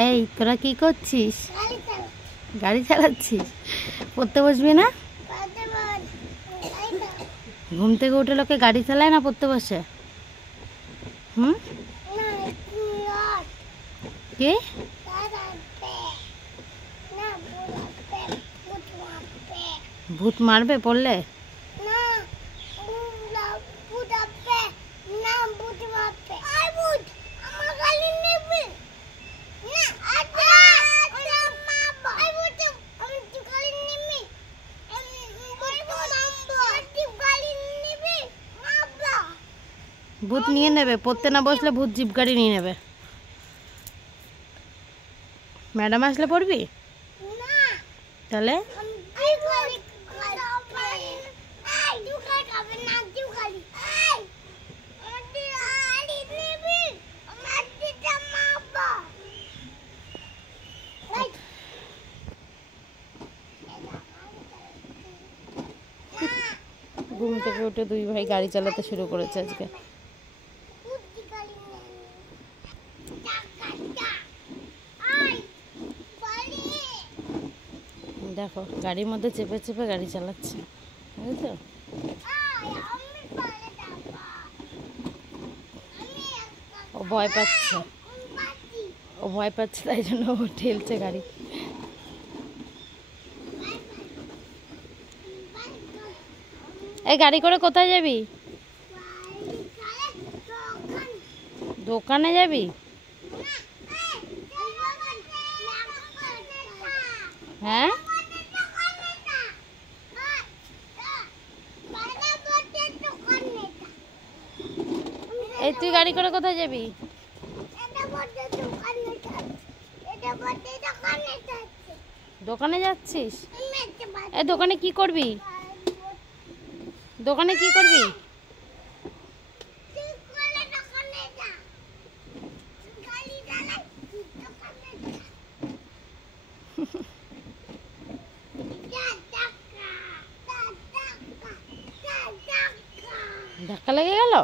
এই তোরা কি করছিস? গাড়ি চালাচ্ছিস? পড়তে বসবি না? ঘুম থেকে উঠে লোকে গাড়ি চালায় না, পড়তে বসে? হুম, কি ভূত মারবে পড়লে? ভূত নিয়ে নেবে, পড়তে না বসলে ভূত জিপ গাড়ি নিয়ে নেবে। ম্যাডাম আসলে পড়বি? তাহলে ঘুম থেকে উঠে দুই ভাই গাড়ি চালাতে শুরু করেছে আজকে। দেখো গাড়ির মধ্যে চেপে চেপে গাড়ি চালাচ্ছে, বুঝেছো? ও ভয় পাচ্ছে, ও ভয় পাচ্ছে, তাই জন্য ও ঠেলছে গাড়ি। এই গাড়ি করে কোথায় যাবি? দোকানে যাবি? হ্যাঁ, এই তুই গাড়ি করে কোথায় যাবি? দোকানে যাচ্ছিস? এই দোকানে কি করবি? দোকানে কি করবি? ধাক্কা লেগে গেল?